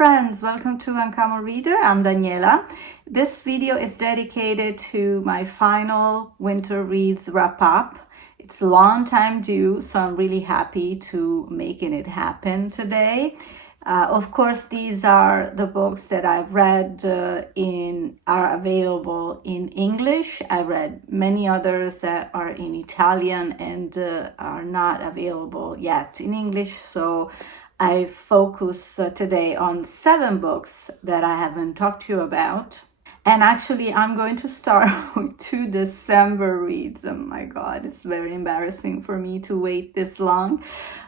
friends, welcome to Uncommon Reader. I'm Daniela. This video is dedicated to my final winter reads wrap up. It's a long time due, so I'm really happy to making it happen today. Of course, these are the books that I've read are available in English. I read many others that are in Italian and are not available yet in English. So I focus today on 7 books that I haven't talked to you about. And actually, I'm going to start with 2 December reads. Oh my God, it's very embarrassing for me to wait this long.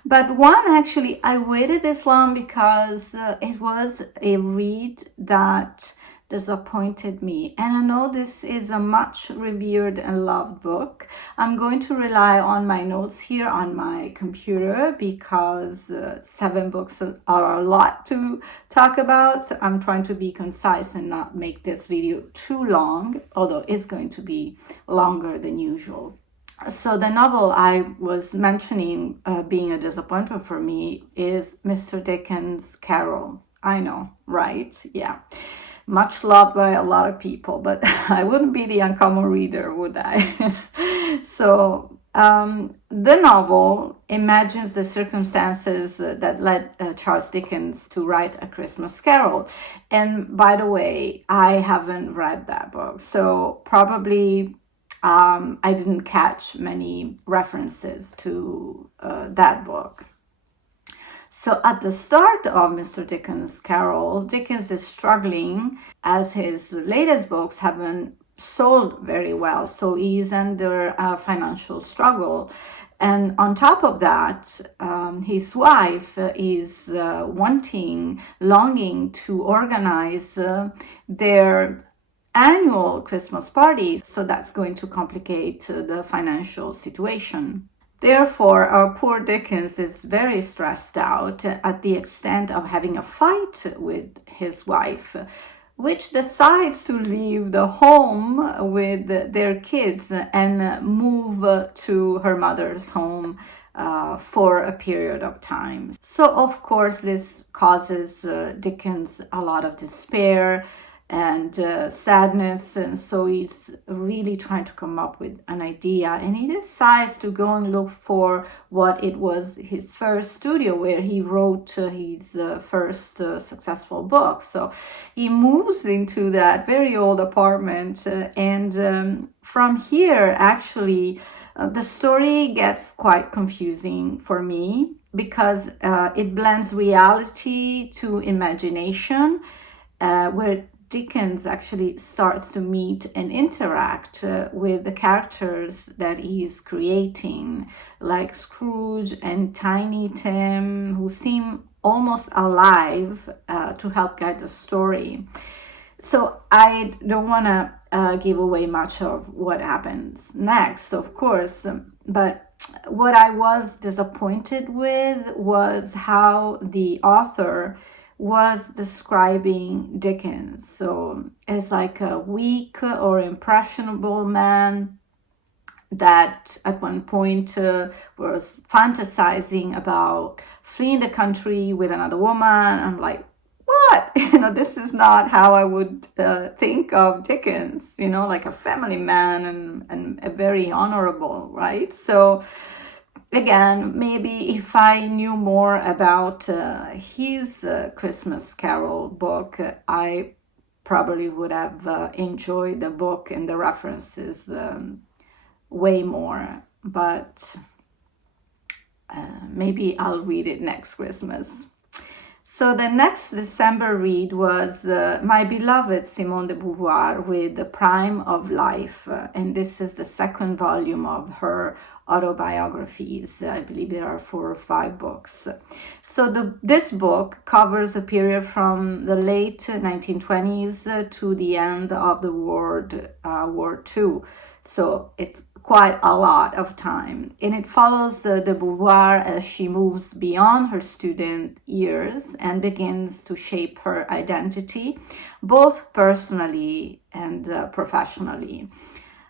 But one, actually, I waited this long because it was a read that disappointed me. And I know this is a much revered and loved book. I'm going to rely on my notes here on my computer because 7 books are a lot to talk about. So I'm trying to be concise and not make this video too long, although it's going to be longer than usual. So the novel I was mentioning being a disappointment for me is Mr. Dickens' Carol. I know, right? Yeah. Much loved by a lot of people, but I wouldn't be the uncommon reader, would I? So the novel imagines the circumstances that led Charles Dickens to write A Christmas Carol. And by the way, I haven't read that book, so probably I didn't catch many references to that book. So at the start of Mr. Dickens' Carol, Dickens is struggling as his latest books haven't sold very well. So he's under a financial struggle. And on top of that, his wife is longing to organize their annual Christmas party. So that's going to complicate the financial situation. Therefore, our poor Dickens is very stressed out at the extent of having a fight with his wife, which decides to leave the home with their kids and move to her mother's home for a period of time. So, of course, this causes Dickens a lot of despair and sadness, and so he's really trying to come up with an idea, and he decides to go and look for what it was his first studio where he wrote his first successful book. So he moves into that very old apartment, and from here actually the story gets quite confusing for me because it blends reality to imagination, where Dickens actually starts to meet and interact with the characters that he's creating, like Scrooge and Tiny Tim, who seem almost alive to help guide the story. So I don't want to give away much of what happens next, of course, but what I was disappointed with was how the author was describing Dickens. So it's like a weak or impressionable man that at one point was fantasizing about fleeing the country with another woman. I'm like, what? This is not how I would think of Dickens, like a family man and a very honorable, right? So again, maybe if I knew more about his Christmas Carol book, I probably would have enjoyed the book and the references way more. But maybe I'll read it next Christmas. So the next December read was my beloved Simone de Beauvoir with The Prime of Life. And this is the 2nd volume of her autobiographies. I believe there are 4 or 5 books. So this book covers the period from the late 1920s to the end of the World War II. So it's quite a lot of time, and it follows de Beauvoir as she moves beyond her student years and begins to shape her identity, both personally and professionally.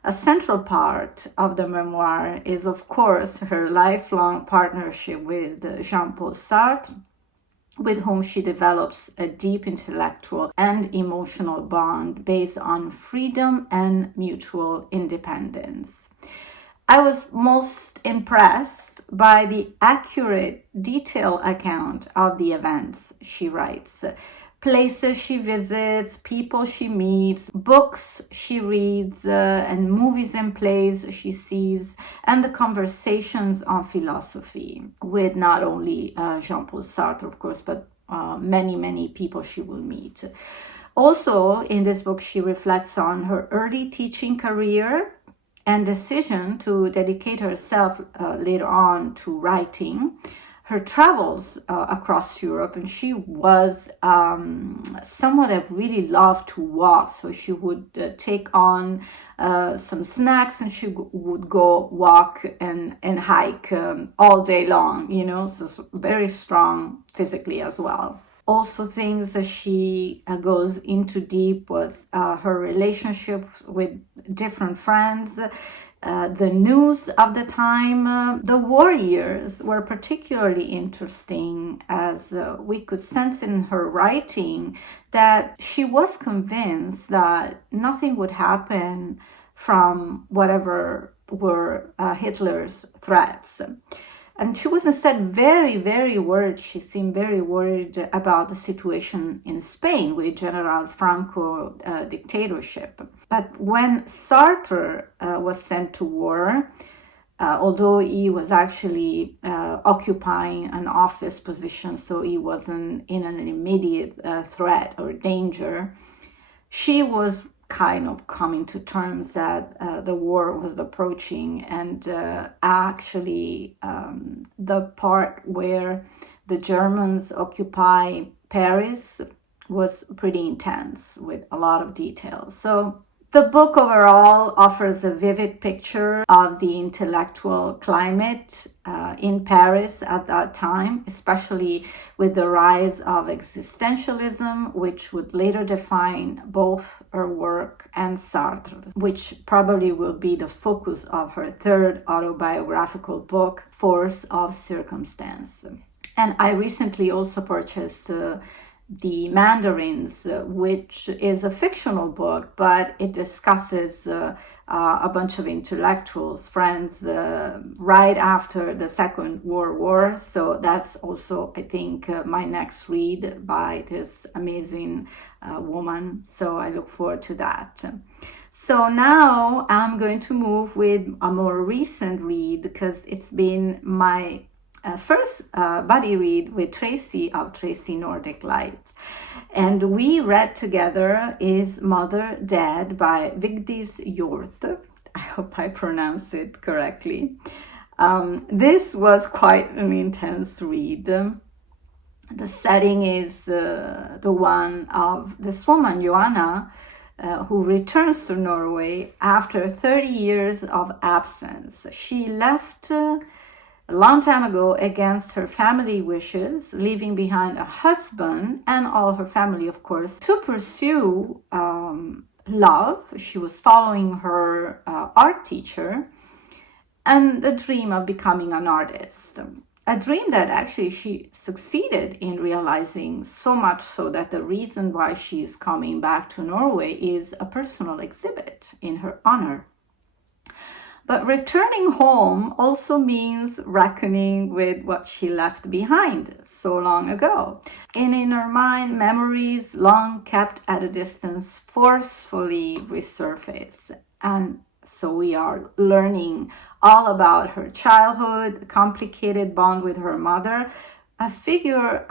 A central part of the memoir is, of course, her lifelong partnership with Jean-Paul Sartre, with whom she develops a deep intellectual and emotional bond based on freedom and mutual independence. I was most impressed by the accurate, detailed account of the events she writes, places she visits, people she meets, books she reads, and movies and plays she sees, and the conversations on philosophy with not only Jean-Paul Sartre, of course, but many, many people she will meet. Also, in this book, she reflects on her early teaching career and decision to dedicate herself later on to writing, her travels across Europe, and she was someone that really loved to walk, so she would take on some snacks and she would go walk and hike all day long, you know, so very strong physically as well. Also, things that she goes into deep was her relationship with different friends, the news of the time. The war years were particularly interesting, as we could sense in her writing that she was convinced that nothing would happen from whatever were Hitler's threats. And she was instead very, very worried. She seemed very worried about the situation in Spain with General Franco dictatorship. But when Sartre was sent to war, although he was actually occupying an office position, so he wasn't in an immediate threat or danger, she was kind of coming to terms that the war was approaching, and actually the part where the Germans occupy Paris was pretty intense with a lot of details. So the book overall offers a vivid picture of the intellectual climate in Paris at that time, especially with the rise of existentialism, which would later define both her work and Sartre, which probably will be the focus of her third autobiographical book, Force of Circumstance. And I recently also purchased The Mandarins, which is a fictional book, but it discusses a bunch of intellectuals, friends, right after the Second World War. So that's also, I think, my next read by this amazing woman. So I look forward to that. So now I'm going to move with a more recent read, because it's been my first buddy read with Tracy of Tracy Nordic Lights. And we read together Is Mother Dead by Vigdis Hjorth. I hope I pronounce it correctly. This was quite an intense read. The setting is the one of this woman, Joanna, who returns to Norway after 30 years of absence. She left a long time ago against her family wishes, leaving behind a husband and all her family, of course, to pursue love. She was following her art teacher and the dream of becoming an artist. A dream that actually she succeeded in realizing, so much so that the reason why she is coming back to Norway is a personal exhibit in her honor. But returning home also means reckoning with what she left behind so long ago. And in her mind, memories long kept at a distance forcefully resurface. And so we are learning all about her childhood, complicated bond with her mother, a figure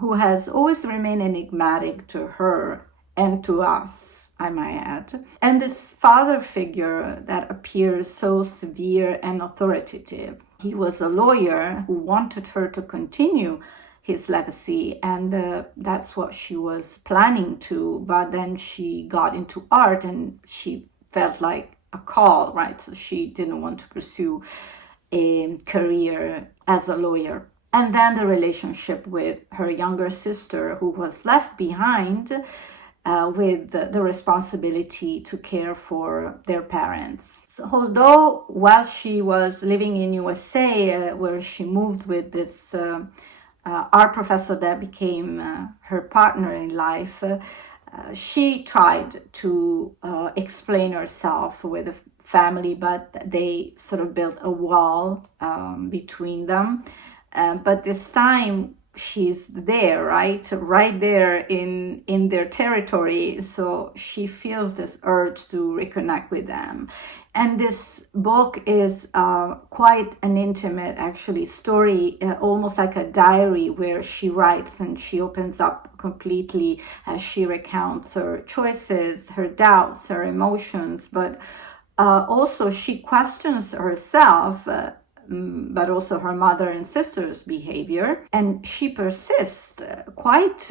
who has always remained enigmatic to her and to us, I might add. And this father figure that appears so severe and authoritative. He was a lawyer who wanted her to continue his legacy, and that's what she was planning to, but then she got into art and she felt like a call, right? So she didn't want to pursue a career as a lawyer. And then the relationship with her younger sister, who was left behind with the responsibility to care for their parents. So although while she was living in USA, where she moved with this art professor that became her partner in life, she tried to explain herself with the family, but they sort of built a wall between them. But this time she's there, right there in their territory. So she feels this urge to reconnect with them. And this book is quite an intimate, actually, story, almost like a diary where she writes and she opens up completely as she recounts her choices, her doubts, her emotions, but also she questions herself, but also her mother and sister's behavior. And she persists quite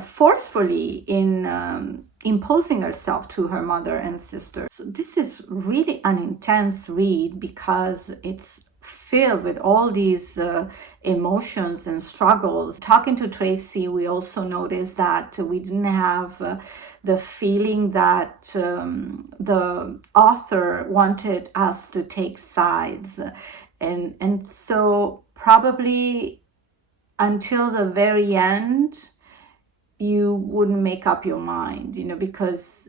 forcefully in imposing herself to her mother and sister. So this is really an intense read because it's filled with all these emotions and struggles. Talking to Tracy, we also noticed that we didn't have the feeling that the author wanted us to take sides. And so probably until the very end, you wouldn't make up your mind, because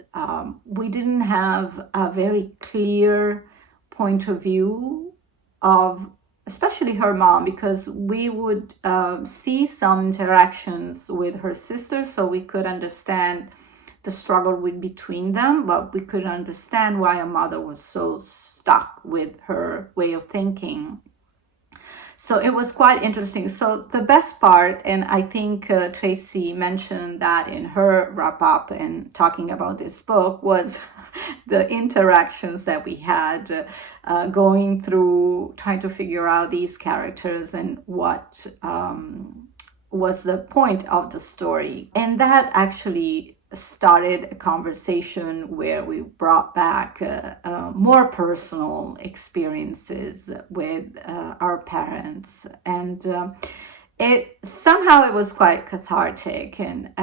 we didn't have a very clear point of view of, especially her mom, because we would see some interactions with her sister, so we could understand the struggle between them, but we could understand why her mother was so stuck with her way of thinking. So it was quite interesting. So the best part, and I think Tracy mentioned that in her wrap-up and talking about this book, was the interactions that we had going through, trying to figure out these characters and what was the point of the story. And that actually started a conversation where we brought back more personal experiences with our parents, and it was quite cathartic, and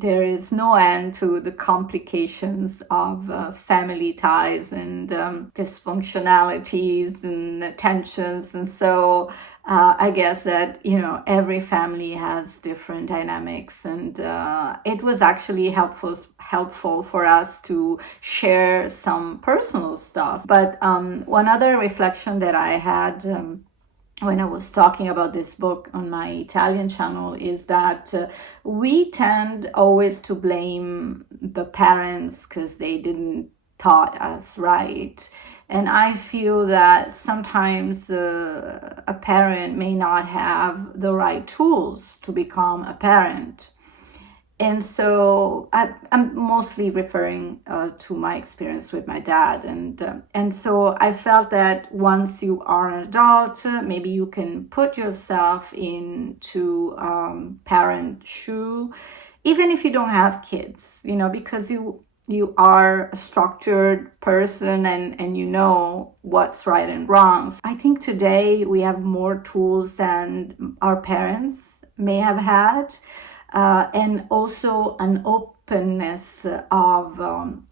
there is no end to the complications of family ties and dysfunctionalities and tensions. And so I guess that, every family has different dynamics, and it was actually helpful for us to share some personal stuff. But one other reflection that I had when I was talking about this book on my Italian channel is that we tend always to blame the parents because they didn't taught us right. And I feel that sometimes a parent may not have the right tools to become a parent. And so I'm mostly referring to my experience with my dad. And so I felt that once you are an adult, maybe you can put yourself into parent shoe, even if you don't have kids, because you are a structured person and you know what's right and wrong. I think today we have more tools than our parents may have had, and also an openness of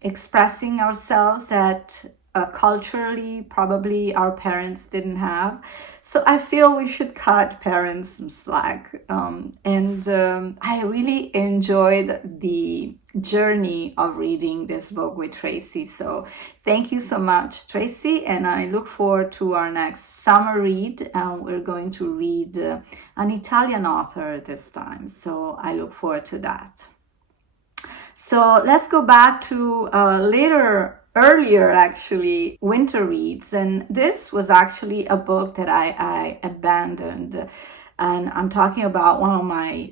expressing ourselves that culturally probably our parents didn't have. So I feel we should cut parents some slack. I really enjoyed the journey of reading this book with Tracy. So thank you so much, Tracy. And I look forward to our next summer read. We're going to read an Italian author this time. So I look forward to that. So let's go back to earlier actually winter reads, and this was actually a book that I abandoned, and I'm talking about one of my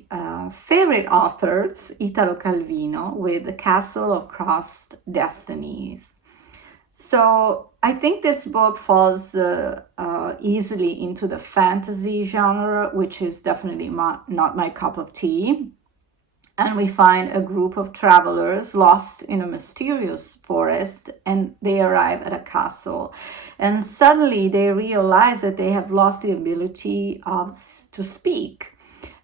favorite authors, Italo Calvino, with The Castle of Crossed Destinies. So I think this book falls easily into the fantasy genre, which is definitely not my cup of tea. And we find a group of travelers lost in a mysterious forest, and they arrive at a castle. And suddenly they realize that they have lost the ability to speak.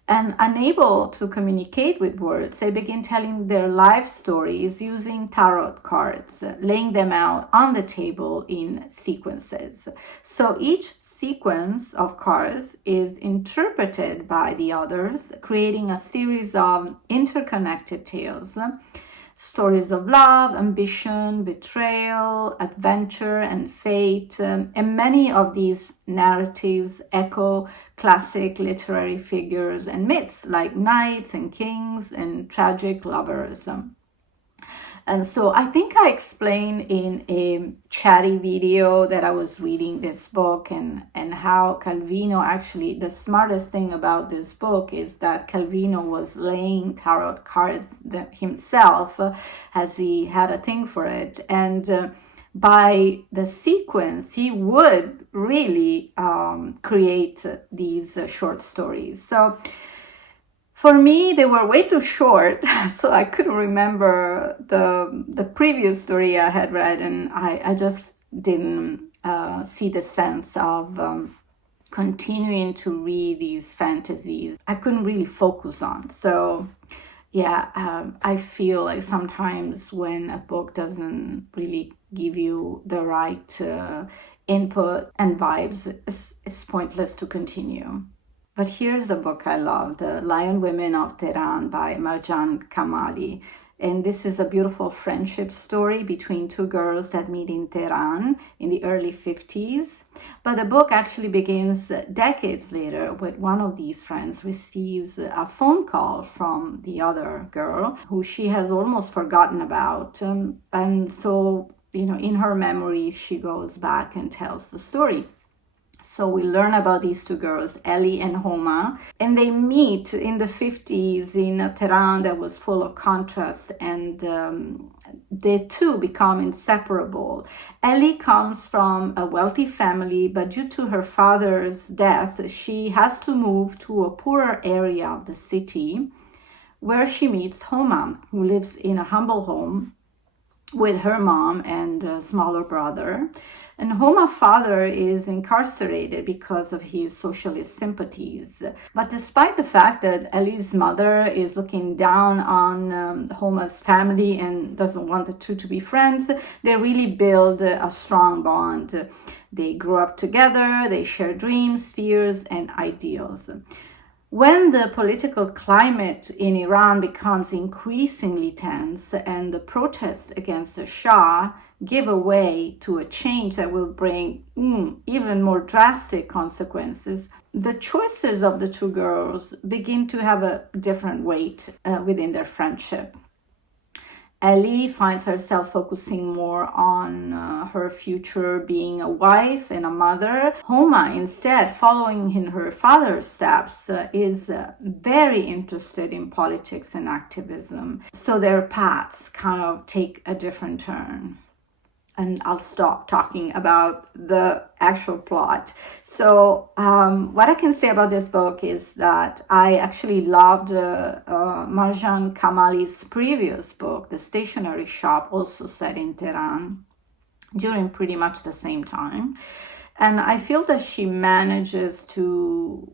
And unable to communicate with words, they begin telling their life stories using tarot cards, laying them out on the table in sequences. So each sequence of cars is interpreted by the others, creating a series of interconnected tales. Stories of love, ambition, betrayal, adventure, and fate. And many of these narratives echo classic literary figures and myths like knights and kings and tragic lovers. And so I think I explained in a chatty video that I was reading this book and how Calvino, actually, the smartest thing about this book is that Calvino was laying tarot cards himself, as he had a thing for it. And by the sequence, he would really create these short stories. So for me, they were way too short, so I couldn't remember the previous story I had read, and I just didn't see the sense of continuing to read these fantasies. I couldn't really focus on. So yeah, I feel like sometimes when a book doesn't really give you the right input and vibes, it's pointless to continue. But here's a book I love, The Lion Women of Tehran by Marjan Kamali. And this is a beautiful friendship story between two girls that meet in Tehran in the early 50s. But the book actually begins decades later when one of these friends receives a phone call from the other girl who she has almost forgotten about. And so, in her memory, she goes back and tells the story. So we learn about these two girls, Ellie and Homa, and they meet in the 50s in a Tehran that was full of contrast, and they two become inseparable. Ellie comes from a wealthy family, but due to her father's death, she has to move to a poorer area of the city where she meets Homa, who lives in a humble home with her mom and a smaller brother. And Homa's father is incarcerated because of his socialist sympathies. But despite the fact that Ellie's mother is looking down on Homa's family and doesn't want the two to be friends, they really build a strong bond. They grow up together, they share dreams, fears, and ideals. When the political climate in Iran becomes increasingly tense and the protests against the Shah give way to a change that will bring even more drastic consequences, the choices of the two girls begin to have a different weight within their friendship. Ellie finds herself focusing more on her future being a wife and a mother. Homa, instead, following in her father's steps, is very interested in politics and activism. So their paths kind of take a different turn. And I'll stop talking about the actual plot. So what I can say about this book is that I actually loved Marjan Kamali's previous book, The Stationery Shop, also set in Tehran, during pretty much the same time. And I feel that she manages to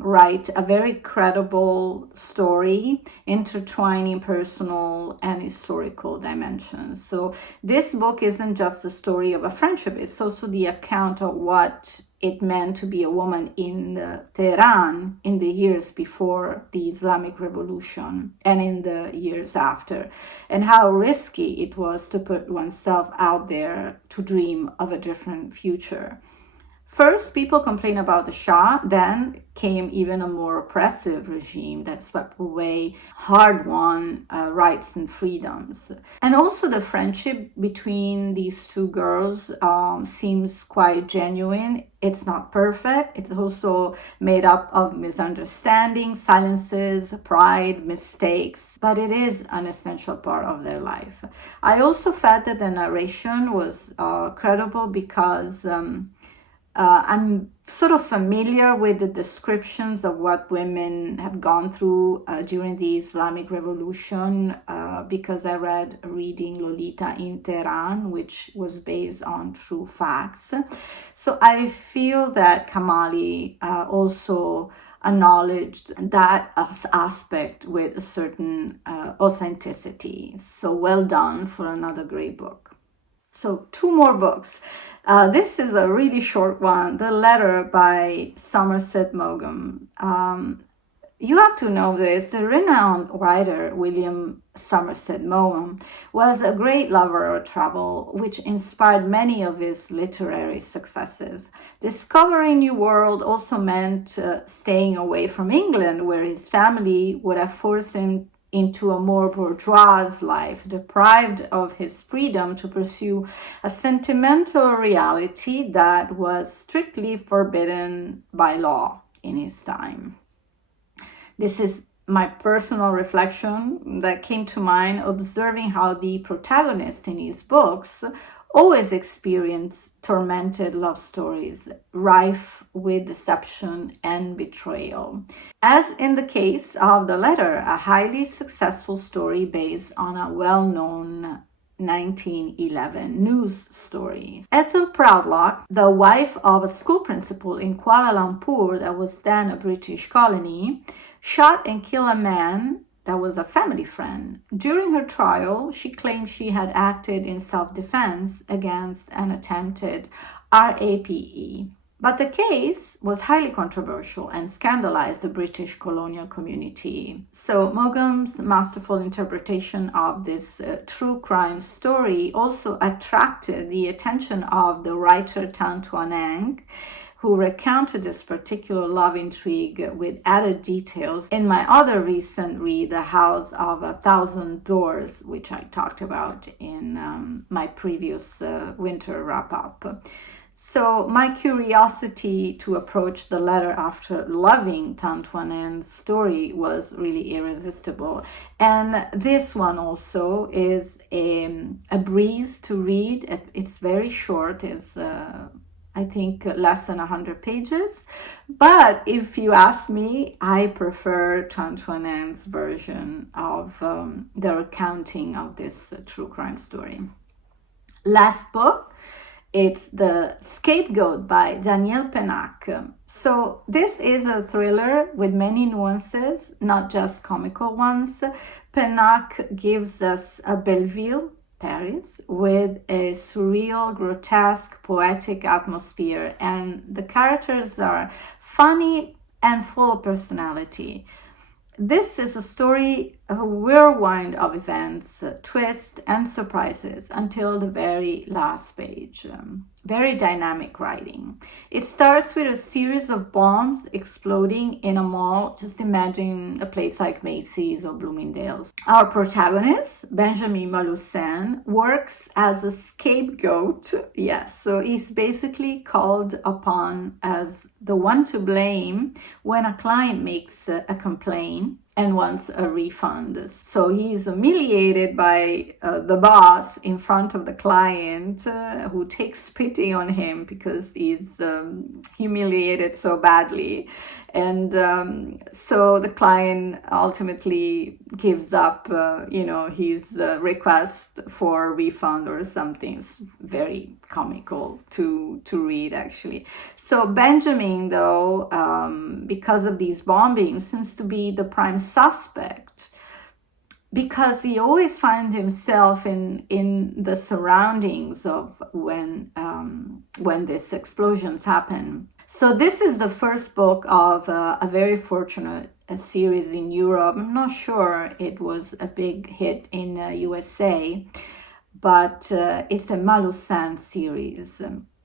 write a very credible story, intertwining personal and historical dimensions. So this book isn't just the story of a friendship, it's also the account of what it meant to be a woman in Tehran in the years before the Islamic Revolution and in the years after, and how risky it was to put oneself out there to dream of a different future. First, people complained about the Shah, then came even a more oppressive regime that swept away hard-won rights and freedoms. And also the friendship between these two girls seems quite genuine. It's not perfect. It's also made up of misunderstandings, silences, pride, mistakes, but it is an essential part of their life. I also felt that the narration was credible because I'm sort of familiar with the descriptions of what women have gone through during the Islamic Revolution because I read Reading Lolita in Tehran, which was based on true facts. So I feel that Kamali also acknowledged that aspect with a certain authenticity. So well done for another great book. So 2 more books. This is a really short one, The Letter by Somerset Maugham. You have to know this. The renowned writer William Somerset Maugham was a great lover of travel, which inspired many of his literary successes. Discovering New World also meant staying away from England, where his family would have forced him into a more bourgeois life, deprived of his freedom to pursue a sentimental reality that was strictly forbidden by law in his time. This is my personal reflection that came to mind observing how the protagonist in his books always experience tormented love stories, rife with deception and betrayal. As in the case of The Letter, a highly successful story based on a well-known 1911 news story. Ethel Proudlock, the wife of a school principal in Kuala Lumpur that was then a British colony, shot and killed a man that was a family friend. During her trial, she claimed she had acted in self-defense against an attempted RAPE. But the case was highly controversial and scandalized the British colonial community. So Maugham's masterful interpretation of this true crime story also attracted the attention of the writer Tan Tuan Anh, who recounted this particular love intrigue with added details in my other recent read, The House of a Thousand Doors, which I talked about in my previous winter wrap-up. So my curiosity to approach The Letter after loving Tan Tuan Anh's story was really irresistible. And this one also is a breeze to read. It's very short. It's I think less than 100 pages. But if you ask me, I prefer Tan Tuan Anh's version of the recounting of this true crime story. Last book, it's The Scapegoat by Daniela Pennac. So this is a thriller with many nuances, not just comical ones. Pennac gives us a Belleville, Paris, with a surreal, grotesque, poetic atmosphere, and the characters are funny and full of personality. This is a story, a whirlwind of events, twists, and surprises until the very last page. Very dynamic writing. It starts with a series of bombs exploding in a mall. Just imagine a place like Macy's or Bloomingdale's. Our protagonist, Benjamin Maloussen, works as a scapegoat. Yes, so he's basically called upon as the one to blame when a client makes a complaint and wants a refund. So he's humiliated by the boss in front of the client who takes pity on him because he's humiliated so badly. And so the client ultimately gives up, his request for a refund or something. It's very comical to read, actually. So Benjamin, though, because of these bombings, seems to be the prime suspect because he always finds himself in the surroundings of when these explosions happen. So this is the first book of a very fortunate series in Europe. I'm not sure it was a big hit in USA, but it's the Maloussen series.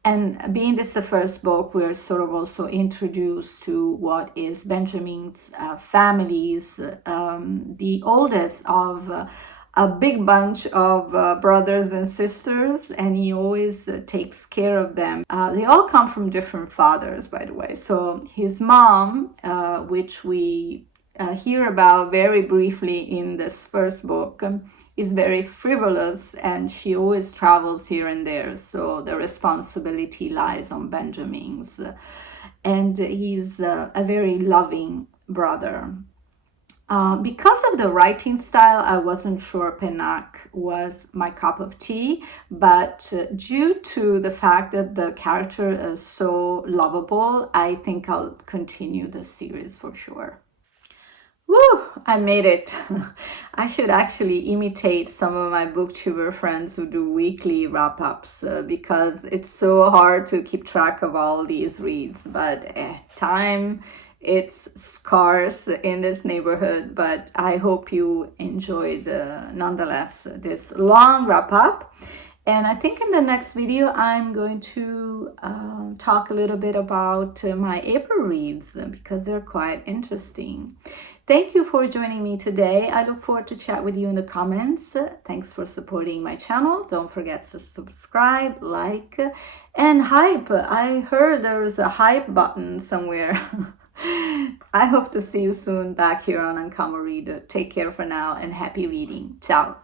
And being this the first book, we're sort of also introduced to what is Benjamin's family's, the oldest of a big bunch of brothers and sisters, and he always takes care of them. They all come from different fathers, by the way. So his mom, which we hear about very briefly in this first book, is very frivolous, and she always travels here and there. So the responsibility lies on Benjamin's. And he's a very loving brother. Because of the writing style, I wasn't sure Pennac was my cup of tea, but due to the fact that the character is so lovable, I think I'll continue the series for sure. Woo! I made it. I should actually imitate some of my booktuber friends who do weekly wrap-ups because it's so hard to keep track of all these reads. But time, it's scarce in this neighborhood. But I hope you enjoyed, nonetheless, this long wrap-up. And I think in the next video, I'm going to talk a little bit about my April reads because they're quite interesting. Thank you for joining me today. I look forward to chat with you in the comments. Thanks for supporting my channel. Don't forget to subscribe, like, and hype. I heard there's a hype button somewhere. I hope to see you soon back here on Uncommon Reader. Take care for now and happy reading. Ciao.